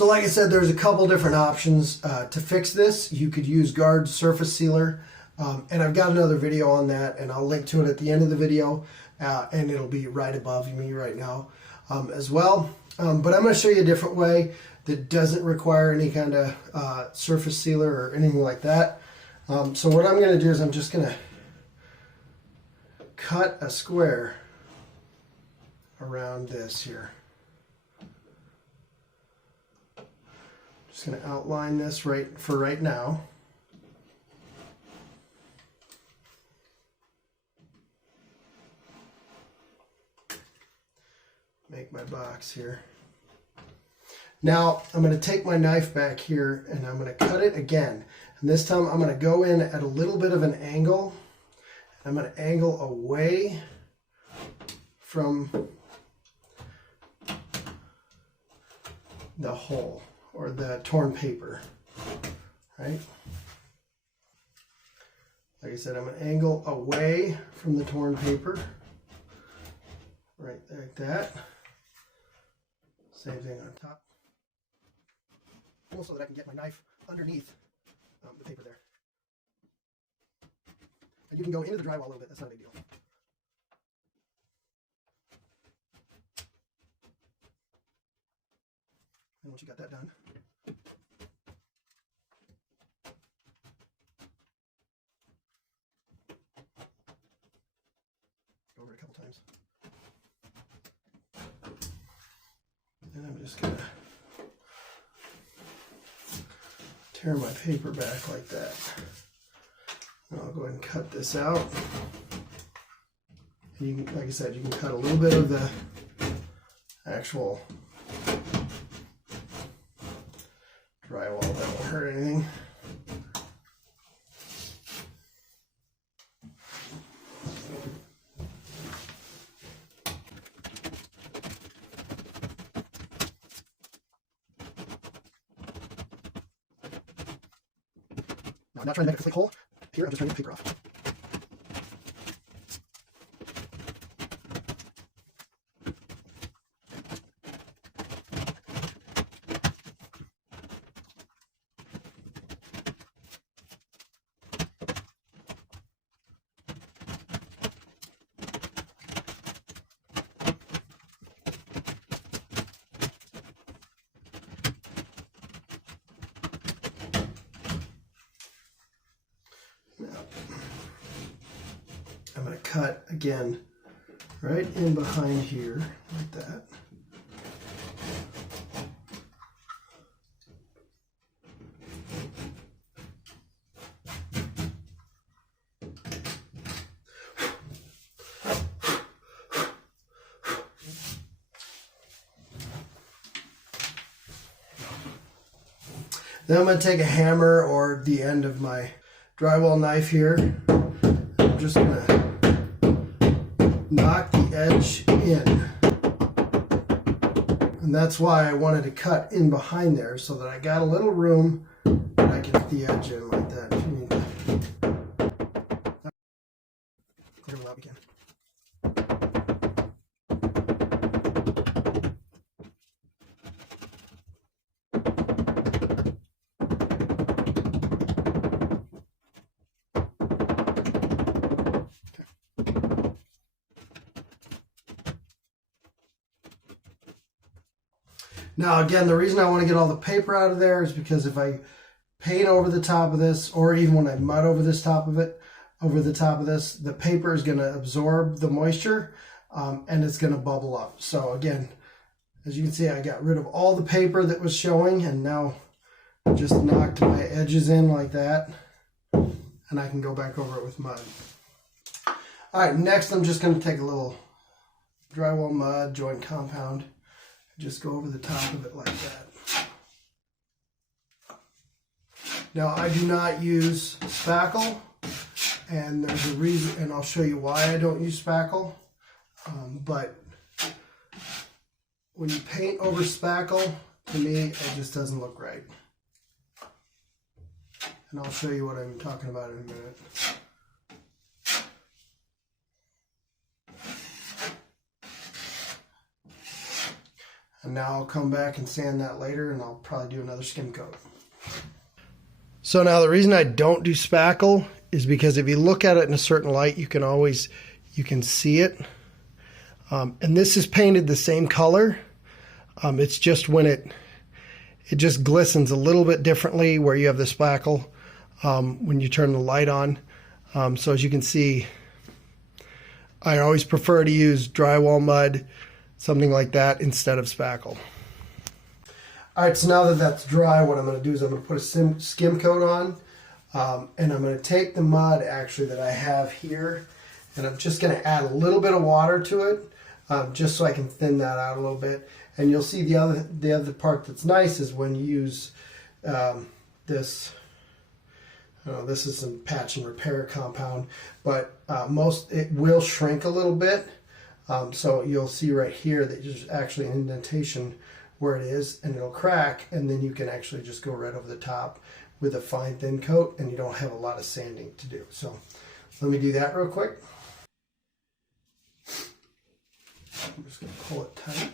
So like I said, there's a couple different options to fix this. You could use Guard Surface Sealer, and I've got another video on that, and I'll link to it at the end of the video, and it'll be right above me right now as well. But I'm going to show you a different way that doesn't require any kind of surface sealer or anything like that. So what I'm going to do is I'm just going to cut a square around this here. Just going to outline this for right now. Make my box here. Now I'm going to take my knife back here and I'm going to cut it again. And this time I'm going to go in at a little bit of an angle. I'm going to angle away from the hole or the torn paper, right? Like I said, I'm going to angle away from the torn paper, right like that. Same thing on top. Also, that I can get my knife underneath the paper there. And you can go into the drywall a little bit, that's not a big deal. And once you got that done, go over it a couple times. And I'm just going to tear my paper back like that. And I'll go ahead and cut this out. And you can, like I said, you can cut a little bit of the actual drywall. That won't hurt anything. Now, I'm not trying to make a complete hole here, I'm just trying to get the paper off. I'm going to cut again right in behind here like that. Then I'm going to take a hammer or the end of my drywall knife here. I'm just going to knock the edge in. And that's why I wanted to cut in behind there so that I got a little room that I can get the edge in like that. If you need to clear them out, we can. Now again, the reason I want to get all the paper out of there is because if I paint over the top of this, or even when I mud over this top of it, over the top of this, the paper is going to absorb the moisture and it's going to bubble up. So again, as you can see, I got rid of all the paper that was showing and now I just knocked my edges in like that and I can go back over it with mud. All right, next I'm just going to take a little drywall mud joint compound. Just go over the top of it like that. Now I do not use spackle, and there's a reason, and I'll show you why I don't use spackle. But when you paint over spackle, to me it just doesn't look right. And I'll show you what I'm talking about in a minute. And now I'll come back and sand that later, and I'll probably do another skim coat. So now the reason I don't do spackle is because if you look at it in a certain light, you can see it. And this is painted the same color. It's just when it just glistens a little bit differently where you have the spackle when you turn the light on. So as you can see, I always prefer to use drywall mud, something like that, instead of spackle. All right, so now that that's dry, what I'm going to do is I'm going to put a skim coat on, and I'm going to take the mud actually that I have here, and I'm just going to add a little bit of water to it, just so I can thin that out a little bit. And you'll see the other part that's nice is when you use this. This is some patch and repair compound, but it will shrink a little bit. So you'll see right here that there's actually an indentation where it is, and it'll crack, and then you can actually just go right over the top with a fine thin coat, and you don't have a lot of sanding to do. So let me do that real quick. I'm just going to pull it tight.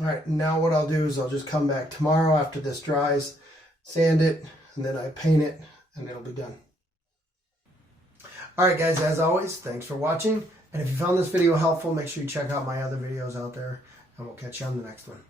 All right, now what I'll do is I'll just come back tomorrow after this dries, sand it, and then I paint it, and it'll be done. All right, guys, as always, thanks for watching. And if you found this video helpful, make sure you check out my other videos out there, and we'll catch you on the next one.